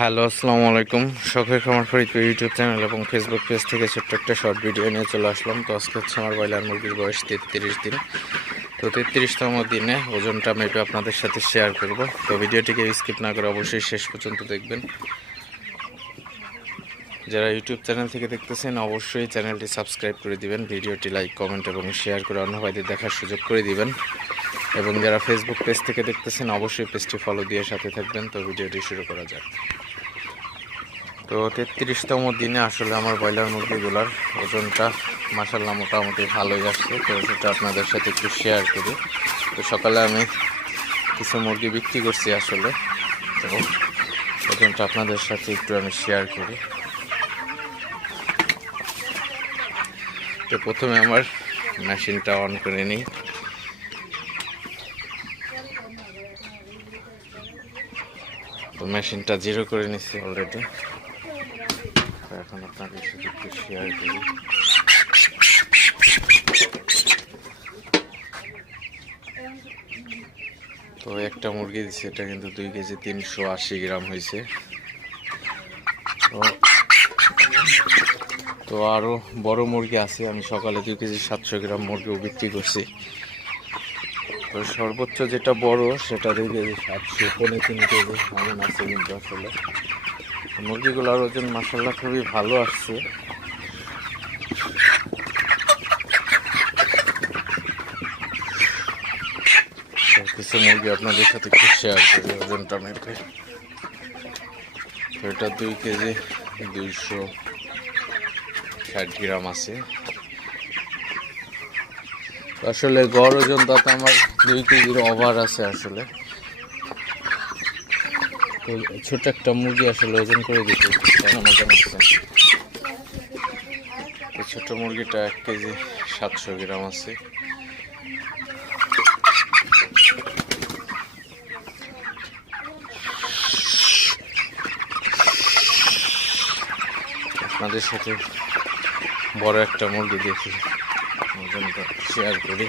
Hello, আসসালামু আলাইকুম। শখের খামার ফরিদপুর ইউটিউব চ্যানেল এবং ফেসবুক পেজ থেকে ছোট্ট একটা শর্ট ভিডিও নিয়ে চলে আসলাম। তো আজকে হচ্ছে আমার ব্রয়লার মুরগির বয়স 33 দিন। তো 33তম দিনে ওজনটা মেপে আপনাদের সাথে শেয়ার করব। তো ভিডিওটিকে স্কিপ না করে অবশ্যই শেষ পর্যন্ত দেখবেন। যারা ইউটিউব চ্যানেল থেকে দেখতেছেন অবশ্যই চ্যানেলটি সাবস্ক্রাইব করে দিবেন, ভিডিওটি লাইক, কমেন্ট এবং শেয়ার করে অন্য ভাইদের দেখার সুযোগ করে দিবেন। এবং যারা ফেসবুক পেজ থেকে দেখতেছেন অবশ্যই পেজটি ফলো দিয়ে সাথে থাকবেন। তো ভিডিওটি শুরু করা যাক। তো 33তম দিনে আসলে আমার ব্রয়লার মুরগিগুলোর ওজনটা মাশাআল্লাহ মোটামুটি ভালোই আসছে। তো সেটা আপনাদের সাথে একটু শেয়ার করি। তো সকালে আমি কিছু মুরগি বিক্রি করছি আসলে, তো ওজনটা আপনাদের সাথে একটু আমি শেয়ার করি। তো প্রথমে আমার মেশিনটা অন করে নিই। তো মেশিনটা জিরো করে নিচ্ছি অলরেডি। এখন আপনাদের সাথে একটু শেয়ার করি। তো একটা মুরগি দিচ্ছে, এটা কিন্তু 2 কেজি 380 গ্রাম হয়েছে। তো আরও বড় মুরগি আছে, আমি সকালে 2 কেজি 700 গ্রাম মুরগিও বিক্রি করছি। তো সর্বোচ্চ যেটা বড় সেটা 2 কেজি 700, 3.5 কেজি এমন আছে। কিন্তু আসলে মুরগিগুলোর ওজন মাশাআল্লাহ খুবই ভালো আসছে। কিছু মুরগি আপনাদের সাথে একটু শেয়ার করি ওজনটা মেপে। তো এটা 2 কেজি 260 গ্রাম আছে। আসলে গড় ওজন তাতে আমার 2 কেজির ওভার আছে আসলে। তো ছোট একটা মুরগি আসলে ওজন করে দিতে কেমন ওজন আছে। তো ছোট মুরগিটা 1 কেজি 700 গ্রাম আছে। আপনাদের সাথে বড় একটা মুরগি দেখি ওজনটা শেয়ার করি।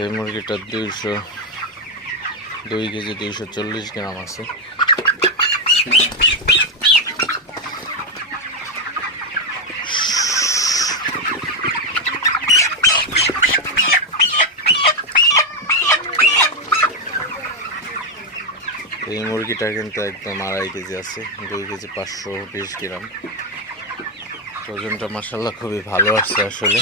এই মুরগিটা 2 কেজি 240 গ্রাম আছে। এই মুরগিটা কিন্তু একদম 2.5 কেজি আছে, 2 কেজি 520 গ্রাম। ওজনটা মাশাআল্লাহ খুবই ভালো আসছে আসলে।